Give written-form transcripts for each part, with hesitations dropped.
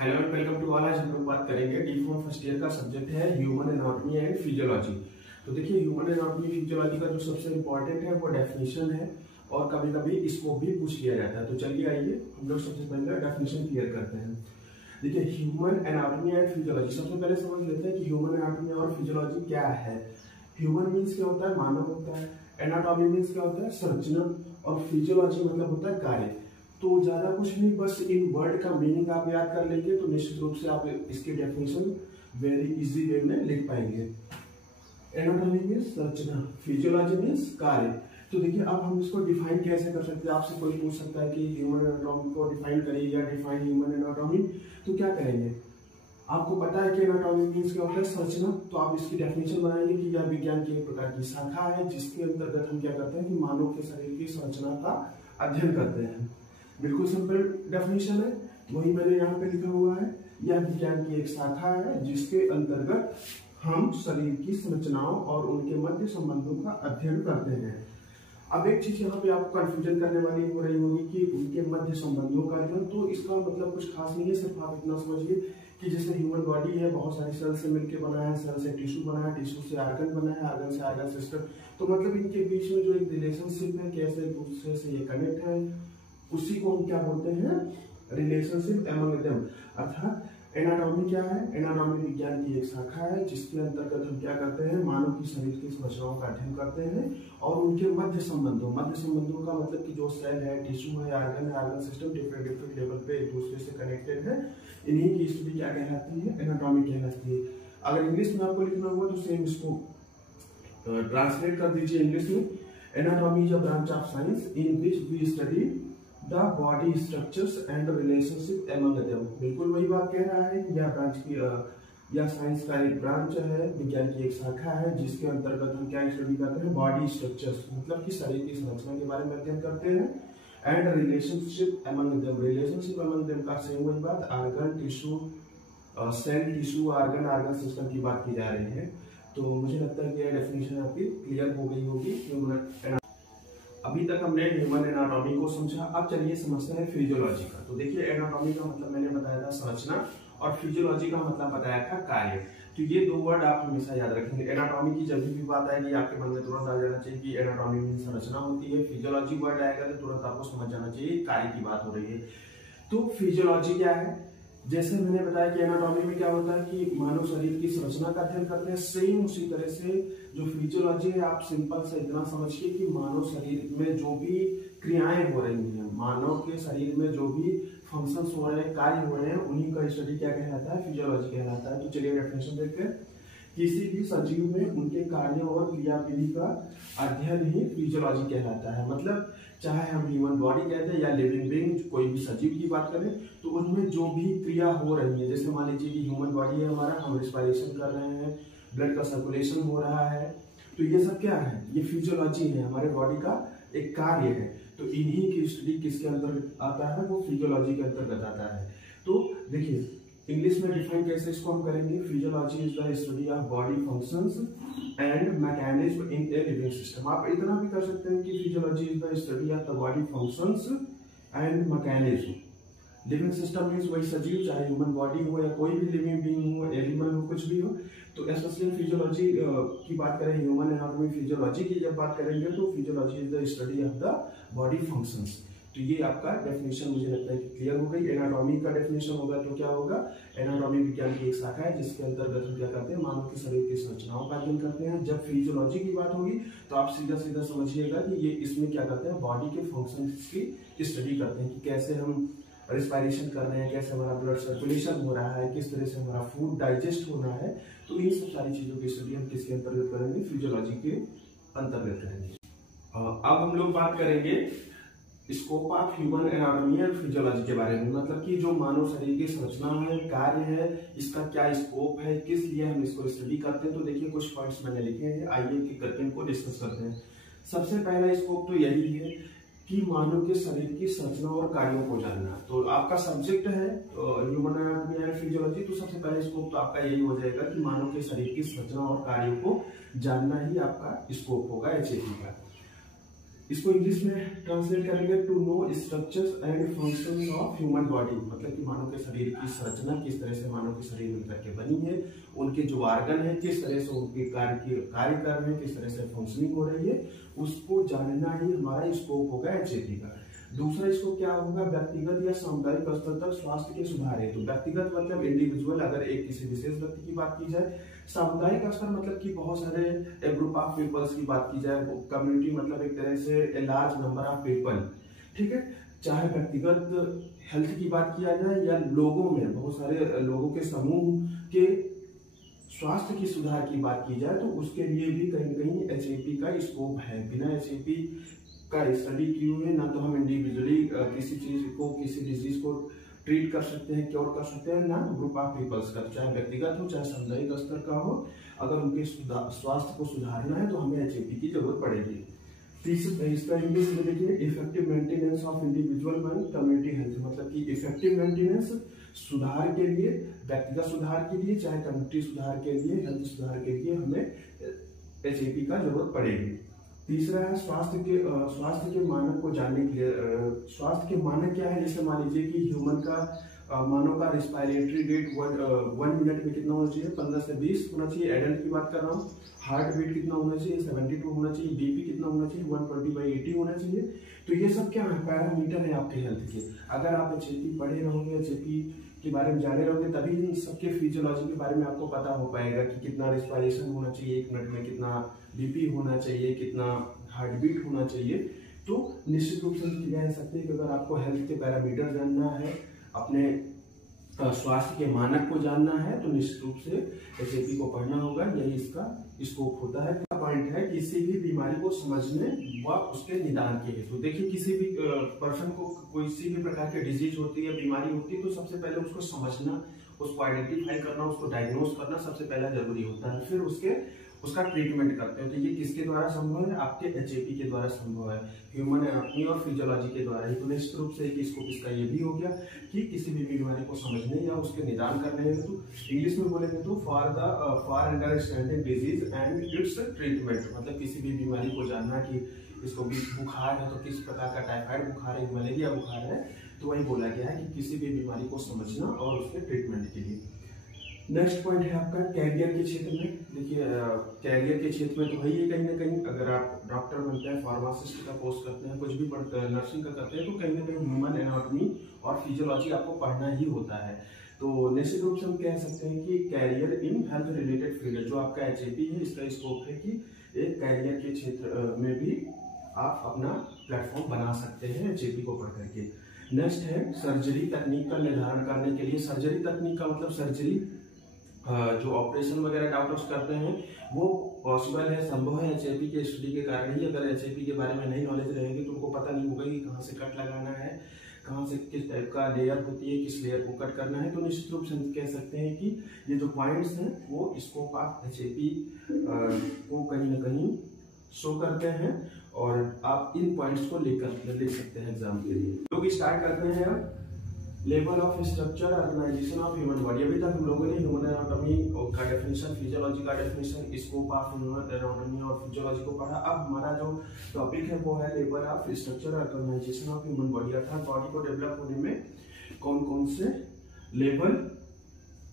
Hello and welcome to all. आज हम लोग बात करेंगे डी फॉर्म फर्स्ट ईयर का सब्जेक्ट है ह्यूमन एनाटॉमी एंड फिजियोलॉजी। तो देखिए ह्यूमन एनाटॉमी फिजियोलॉजी का जो सबसे इम्पोर्टेंट है वो डेफिनेशन है और कभी कभी स्कोप भी पूछ लिया जाता है। तो चलिए आइए हम लोग सबसे पहले डेफिनेशन क्लियर करते हैं। देखिए ह्यूमन एनाटॉमी एंड फिजियोलॉजी, सबसे पहले समझ लेते हैं कि ह्यूमन एनाटॉमी और फिजियोलॉजी क्या है। ह्यूमन मीन्स क्या होता है, मानव होता है। एनाटॉमी मीन्स क्या होता है, संरचना। और फिजियोलॉजी मतलब होता है कार्य। तो ज्यादा कुछ नहीं, बस इन वर्ड का मीनिंग आप याद कर लेंगे तो निश्चित रूप से आप इसकी डेफिनेशन वेरी इजी वे में लिख पाएंगे। एनाटॉमी मीन्स संरचना, फिजियोलॉजी मीन्स कार्य। तो देखिए अब हम इसको डिफाइन कैसे कर सकते हैं। आपसे कोई पूछ सकता है कि ह्यूमन एनाटॉमी को डिफाइन करिए या डिफाइन ह्यूमन एनाटॉमी, तो क्या करेंगे। आपको पता है कि एनाटॉमी मीन्स क्या होता है, संरचना। तो आप इसकी डेफिनेशन बनाएंगे कि यह विज्ञान की एक प्रकार की शाखा है जिसके अंतर्गत हम क्या करते हैं कि मानव के शरीर की संरचना का अध्ययन करते हैं। बिल्कुल सिंपल डेफिनेशन है, वही मैंने यहाँ पे लिखा हुआ है। यह विज्ञान की एक शाखा है जिसके अंतर्गत हम शरीर की संरचनाओं और उनके मध्य संबंधों का अध्ययन करते हैं। अब एक चीज यहाँ पे आपको कंफ्यूजन करने वाली हो रही होगी कि उनके मध्य संबंधों का अध्ययन, तो इसका मतलब कुछ खास नहीं है। सिर्फ आप इतना समझिए कि जैसे ह्यूमन बॉडी है, बहुत सारी सेल से मिलकर बना है, सेल से टिश्यू बना है, टिश्यू से ऑर्गन बना है, ऑर्गन से ऑर्गन सिस्टम। तो मतलब इनके बीच में जो एक रिलेशनशिप है, कैसे एक दूसरे से ये कनेक्ट है, उसी को हम क्या बोलते हैं, रिलेशनशिप एमंग देम। अर्थात एनाटॉमी क्या है, एनाटॉमी विज्ञान की एक शाखा है जिसके अंतर्गत हम क्या करते हैं, मानव की शरीर की संरचनाओं का अध्ययन करते हैं और उनके मध्य संबंधों का मतलब कि जो सेल है, टिश्यू है, ऑर्गन है, ऑर्गन सिस्टम डिफरेंट लेवल पे एक दूसरे से कनेक्टेड है, इन्हीं की स्टडी क्या कहलाती है, एनाटॉमी कहलाती है। अगर इंग्लिश में आपको लिखना हुआ तो सेम इसको ट्रांसलेट कर दीजिए इंग्लिश में। Anatomy is a branch of science in which we study the body structures and relationship among them. बिल्कुल वही बात कह रहा है कि यह ब्रांच की यह साइंस का एक ब्रांच है, विज्ञान की एक शाखा है जिसके अंतर्गत हम क्या स्टडी करते हैं, बॉडी स्ट्रक्चर्स मतलब कि शरीर की संरचना के बारे में अध्ययन करते हैं। And relationship among them, relationship among them का सेम वही बात, organ, tissue, cell, tissue, organ, organ system की बात की जा रही है। तो मुझे लगता है कि यह डेफिनेशन आपकी क्लियर हो गई होगी। अभी तक हमने ह्यूमन एनाटॉमी को समझा, अब चलिए समझते हैं फिजियोलॉजी का। तो देखिए एनाटॉमी का मतलब मैंने बताया था संरचना और फिजियोलॉजी का मतलब बताया था कार्य। तो ये दो वर्ड आप हमेशा याद रखेंगे। एनाटॉमी की जब भी बात आएगी आपके मन में तुरंत आ जाना चाहिए कि एनाटॉमी में संरचना होती है। फिजियोलॉजी वर्ड आएगा तो तुरंत आपको समझ जाना चाहिए कार्य की बात हो रही है। तो फिजियोलॉजी क्या है, जैसे मैंने बताया कि एनाटॉमी में क्या होता है कि मानव शरीर की संरचना का अध्ययन करते हैं, सेम उसी तरह से जो फिजियोलॉजी है आप सिंपल से इतना समझिए कि मानव शरीर में जो भी क्रियाएं हो रही हैं, मानव के शरीर में जो भी फंक्शंस हो रहे हैं, कार्य हो रहे हैं, उन्हीं का स्टडी क्या कहलाता है, फिजियोलॉजी कहलाता है। तो चलिए डेफिनेशन देखते हैं। किसी भी सजीव में उनके कार्यों और क्रियाविधि का अध्ययन ही फिजियोलॉजी कहलाता है। मतलब चाहे हम ह्यूमन बॉडी कहते हैं या लिविंग बीइंग, कोई भी सजीव की बात करें तो उनमें जो भी क्रिया हो रही है, जैसे मान लीजिए कि ह्यूमन बॉडी है हमारा, हम रिस्पायरेशन कर रहे हैं, ब्लड का सर्कुलेशन हो रहा है, तो ये सब क्या है, ये फिजियोलॉजी है, हमारे बॉडी का एक कार्य है। तो इन्हीं की स्टडी किसके अंतर्गत आता है, वो फिजियोलॉजी के अंतर्गत आता है। तो देखिए इंग्लिश में डिफाइन कैसे इसको हम करेंगे, physiology is the study of body functions and mechanism in a living system. आप इतना भी कर सकते हैं कि physiology is the study of the body functions and mechanism. Living system means वही सजीव, चाहे ह्यूमन बॉडी हो या कोई भी लिविंग बीइंग हो, एनिमल हो, कुछ भी हो। तो स्पेशली फिजियोलॉजी की बात करें, ह्यूमन एनाटॉमी फिजियोलॉजी की जब बात करेंगे तो physiology is the study of the body functions. तो ये आपका डेफिनेशन मुझे लगता है कि क्लियर हो गई। एनाटॉमी का डेफिनेशन होगा तो क्या होगा, एनाटॉमी विज्ञान की एक शाखा है जिसके अंतर्गत हम क्या करते हैं, मानव के शरीर की संरचनाओं का अध्ययन करते हैं। जब फिजियोलॉजी की बात होगी तो आप सीधा सीधा समझिएगा कि ये इसमें क्या करते हैं, बॉडी के फंक्शंस की स्टडी करते हैं कि कैसे हम रिस्पायरेशन कर रहे हैं, कैसे हमारा ब्लड सर्कुलेशन हो रहा है, किस तरह से हमारा फूड डाइजेस्ट होना है। तो इन सब सारी चीजों की स्टडी हम किसके अंतर्गत करेंगे, फिजियोलॉजी के अंतर्गत करेंगे। अब हम लोग बात करेंगे scope of human anatomy and physiology के बारे में। मतलब कि जो मानव शरीर की संरचना है, कार्य है, इसका क्या स्कोप है, किस लिए हम इसको स्टडी करते हैं। तो देखिए कुछ पॉइंट्स मैंने लिखे हैं, आइए कि करके इनको डिस्कस करते हैं। सबसे पहला स्कोप तो यही है कि मानव के शरीर की संरचना और कार्यों को जानना। तो आपका सब्जेक्ट है ह्यूमन एनाटॉमी एंड फिजियोलॉजी, तो सबसे पहला स्कोप तो आपका यही हो जाएगा कि मानव के शरीर की संरचना और कार्यों को जानना ही आपका स्कोप होगा एचएपी का। इसको इंग्लिश में ट्रांसलेट करेंगे to know structures and function of human body, मतलब कि मानव के शरीर की संरचना किस तरह से मानव के शरीर मिलकर के बनी है, उनके जो आर्गन है किस तरह से उनके कार्य कर रहे हैं, किस तरह से फंक्शनिंग हो रही है, उसको जानना ही हमारा स्कोप होगा एचएपी का। दूसरा इसको क्या होगा, व्यक्तिगत या सामुदायिक स्तर तक स्वास्थ्य के सुधार है। तो व्यक्तिगत मतलब इंडिविजुअल, अगर एक किसी विशेष व्यक्ति की बात की जाए। सामुदायिक स्तर मतलब कि बहुत सारे ग्रुप ऑफ पीपल्स की बात की जाए। कम्युनिटी मतलब एक तरह से a large number of people, ठीक है। चाहे व्यक्तिगत हेल्थ की बात किया जाए या लोगों में बहुत सारे लोगों के समूह के स्वास्थ्य की सुधार की बात की जाए, तो उसके लिए भी कहीं न कहीं एचएपी का स्कोप है। बिना एचएपी का स्टडी किए हुए ना तो हम इंडिविजुअली किसी चीज को, किसी डिजीज को ट्रीट कर सकते हैं, क्योर कर सकते हैं, ना ग्रुप ऑफ पीपल्स का, चाहे व्यक्तिगत हो चाहे सामुदायिक स्तर का हो। अगर उनके स्वास्थ्य को सुधारना है तो हमें एचएपी की जरूरत पड़ेगी। तीसरा इसका इंग्लिश में देखिए effective maintenance of individual and community health, मतलब कि इफेक्टिव मेंटेनेंस सुधार के लिए, व्यक्तिगत सुधार के लिए चाहे कम्युनिटी सुधार के लिए, हेल्थ सुधार के लिए हमें एचएपी का जरूरत पड़ेगी। तीसरा है स्वास्थ्य के मानक को जानने के लिए। स्वास्थ्य के मानक क्या है, जैसे मान लीजिए कि ह्यूमन का मानव का रेस्पिरेटरी रेट 1 मिनट में कितना होना चाहिए, 15 से 20 होना चाहिए। एडल्ट की बात कर रहा हूँ। हार्ट बीट कितना होना चाहिए, 72 होना चाहिए। बीपी कितना होना चाहिए, 120/80 होना चाहिए। तो ये सब क्या है, पैरामीटर है आपके हेल्थ के। अगर आप एचएपी पढ़े रहोगे, एचएपी के बारे में जाने रहोगे, तभी इन सबके फिजियोलॉजी के बारे में आपको पता हो पाएगा कि कितना रेस्पिरेशन होना चाहिए 1 मिनट में, कितना बीपी होना चाहिए, कितना हार्ट बीट होना चाहिए। तो निश्चित रूप से कह सकते हैं कि अगर आपको हेल्थ के पैरामीटर जानना है, अपने स्वास्थ्य के मानक को जानना है, तो निश्चित रूप से एचएपी को पढ़ना होगा। यही इसका स्कोप होता है। पॉइंट है किसी भी बीमारी को समझने व उसके निदान के लिए। तो देखिए किसी भी पर्सन को किसी भी प्रकार की डिजीज होती है, बीमारी होती है, तो सबसे पहले उसको समझना, उसको आइडेंटिफाई करना, उसको डायग्नोज करना सबसे पहला जरूरी होता है। फिर उसका ट्रीटमेंट करते हैं। तो ये किसके द्वारा संभव है, आपके एचएपी के द्वारा संभव है, ह्यूमन एनाटॉमी और फिजियोलॉजी के द्वारा ही। तो निश्चित रूप से इसको इसका ये भी हो गया कि किसी भी बीमारी को समझने या उसके निदान करने में, तो इंग्लिश में बोलेंगे तो for understanding disease and it's treatment, मतलब किसी भी बीमारी को जानना कि इसको भी बुखार है तो किस प्रकार का, टाइफाइड बुखार है, मलेरिया बुखार है, तो वही बोला गया है कि किसी भी बीमारी को समझना और उसके ट्रीटमेंट के लिए। नेक्स्ट पॉइंट है आपका कैरियर के क्षेत्र में। देखिए कैरियर के क्षेत्र में तो वही है कहीं ना कहीं, अगर आप डॉक्टर बनते हैं, फार्मासिस्ट का कोर्स करते हैं, कुछ भी पढ़ते हैं, नर्सिंग का करते हैं, तो कहीं ना कहीं ह्यूमन एनाटॉमी और फिजियोलॉजी आपको पढ़ना ही होता है। तो निश्चित रूप से हम कह सकते हैं कि career in health related field, जो आपका एचएपी है, इसका स्कोप है कि एक कैरियर के क्षेत्र में भी आप अपना प्लेटफॉर्म बना सकते हैं एचएपी को पढ़ करके। नेक्स्ट है सर्जरी तकनीक का निर्धारण करने के लिए। सर्जरी तकनीक का मतलब सर्जरी जो ऑपरेशन वगैरह डॉक्टर्स करते हैं वो पॉसिबल है, संभव है एचएपी के स्टडी के कारण ही। अगर एचएपी के बारे में नहीं नॉलेज रहेगी तो उनको पता नहीं होगा कि कहाँ से कट लगाना है, कहाँ से किस टाइप का लेयर होती है, किस लेयर को कट करना है। तो निश्चित रूप से हम कह सकते हैं कि ये जो पॉइंट्स हैं वो स्कोप ऑफ एचएपी को कहीं ना कहीं शो करते हैं, और आप इन पॉइंट्स को लिख सकते हैं एग्जाम के लिए। लोग स्टार्ट करते हैं अब level of structure organization of human body. अभी तक हम लोगों ने ह्यूमन एनाटॉमी का डेफिनेशन, फिजियोलॉजी का definition, scope of human anatomy और फिजियोलॉजी को पढ़ा। अब हमारा जो टॉपिक है वो है level of structure organization of human body, अर्थात बॉडी को डेवलप होने में कौन कौन से लेवल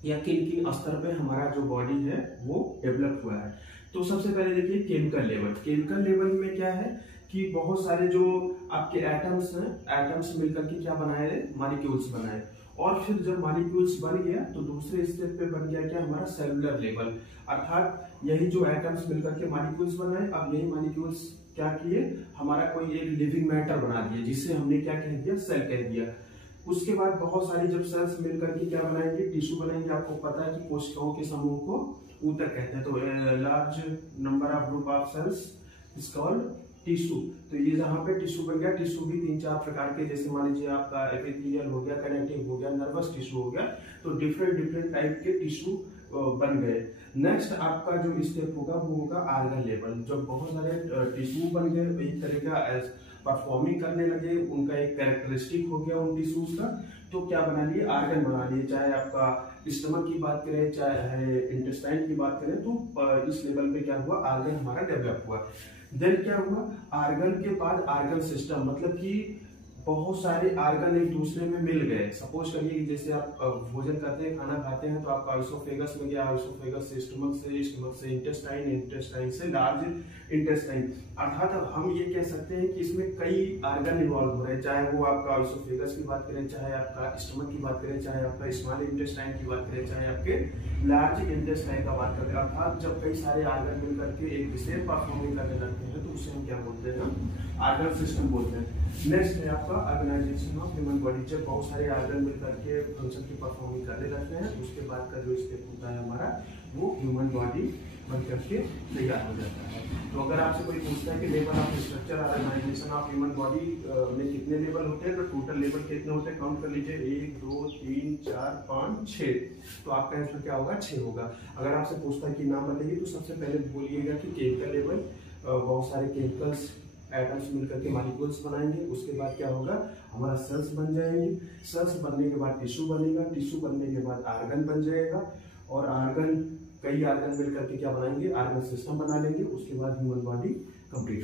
या किन किन स्तर पे हमारा जो बॉडी है वो डेवलप हुआ है। तो सबसे पहले देखिए केमिकल लेवल। केमिकल लेवल में क्या है कि बहुत सारे जो आपके एटम्स हैं, एटम्स मिलकर के क्या बनाए, मॉलिक्यूल्स बनाए, और फिर जब मॉलिक्यूल्स बन गया तो दूसरे स्टेप पे बन गया क्या, हमारा सेलुलर लेवल, अर्थात यही जो एटम्स मिलकर के मॉलिक्यूल्स बनाए, अब यही मॉलिक्यूल्स क्या किए, हमारा कोई एक लिविंग मैटर बना दिया, जिससे हमने क्या कह दिया, सेल कह दिया। उसके बाद बहुत सारी जब सेल्स मिलकर के क्या बनाएंगे, टिश्यू बनाएंगे। आपको पता है कि कोशिकाओं के समूह को ऊतक कहते हैं। तो large number of group of cells is called tissue. तो ये जहाँ पे टिश्यू बन गया, टिश्यू भी 3-4 प्रकार के, जैसे मान लीजिए आपका एपिथेलियल हो गया, कनेक्टिव हो गया, नर्वस टिश्यू हो गया, तो डिफरेंट टाइप के टिश्यू बन गए। नेक्स्ट आपका जो स्टेप होगा वो होगा आर्गन लेवल। जब बहुत सारे टिश्यू बन गए, एक तरह का परफॉर्मिंग करने लगे, उनका एक कैरेक्टरिस्टिक हो गया उन टिश्यूज का, तो क्या बना लिए, आर्गन बना लिए। चाहे आपका स्टमक की बात करें, चाहे इंटेस्टाइन की बात करें, तो इस लेवल पे क्या हुआ, आर्गन हमारा डेवलप हुआ। देन क्या हुआ, आर्गन के बाद आर्गन सिस्टम, मतलब कि बहुत सारे आर्गन एक दूसरे में मिल गए। सपोज करिए कि जैसे आप भोजन करते हैं, खाना खाते हैं, तो आपका आइसोफेगस में गया, आइसोफेगस से स्टमक से इंटेस्टाइन, इंटेस्टाइन से लार्ज इंटेस्टाइन। अर्थात हम ये कह सकते हैं कि इसमें कई आर्गन इन्वॉल्व हो रहे हैं, चाहे वो आपका आइसोफेगस की बात करें, चाहे आपका स्टमक की बात करें, चाहे आपका स्मॉल इंटेस्टाइन की बात करें, चाहे आपके लार्ज इंटेस्टाइन का बात करें। अर्थात जब कई सारे आर्गन मिल करके एक विशेष परफॉर्मिंग करने लगते हैं तो उसे हम क्या बोलते हैं, आर्गन सिस्टम बोलते हैं। नेक्स्ट है आपका ऑर्गेनाइजेशन ऑफ ह्यूमन बॉडी। जब बहुत सारे आर्गन मिल करके फंक्शन की परफॉर्मिंग करने लगते हैं, उसके बाद का जो स्टेप होता है हमारा, वो ह्यूमन बॉडी बन करके तैयार हो जाता है। तो अगर आपसे कोई पूछता है कि level of structure organization of human body में कितने लेवल होते हैं, तो टोटल लेवल कितने होते हैं, काउंट कर लीजिए, 1 2 3 4 5 6। तो आपका आंसर क्या होगा, 6 होगा। अगर आपसे पूछता है कि नाम बताइए, तो सबसे पहले बोलिएगा कि केमिकल लेवल, बहुत सारे केमिकल्स एटम्स मिलकर के मॉलिक्यूल्स बनाएंगे। उसके बाद क्या होगा, हमारा सेल्स बन जाएंगे। सेल्स बनने के बाद टिश्यू बनेगा, टिश्यू बनने के बाद आर्गन बन जाएगा, और आर्गन, कई आर्गन मिलकर के क्या बनाएंगे, आर्गन सिस्टम बना लेंगे। उसके बाद ह्यूमन बॉडी कंप्लीट।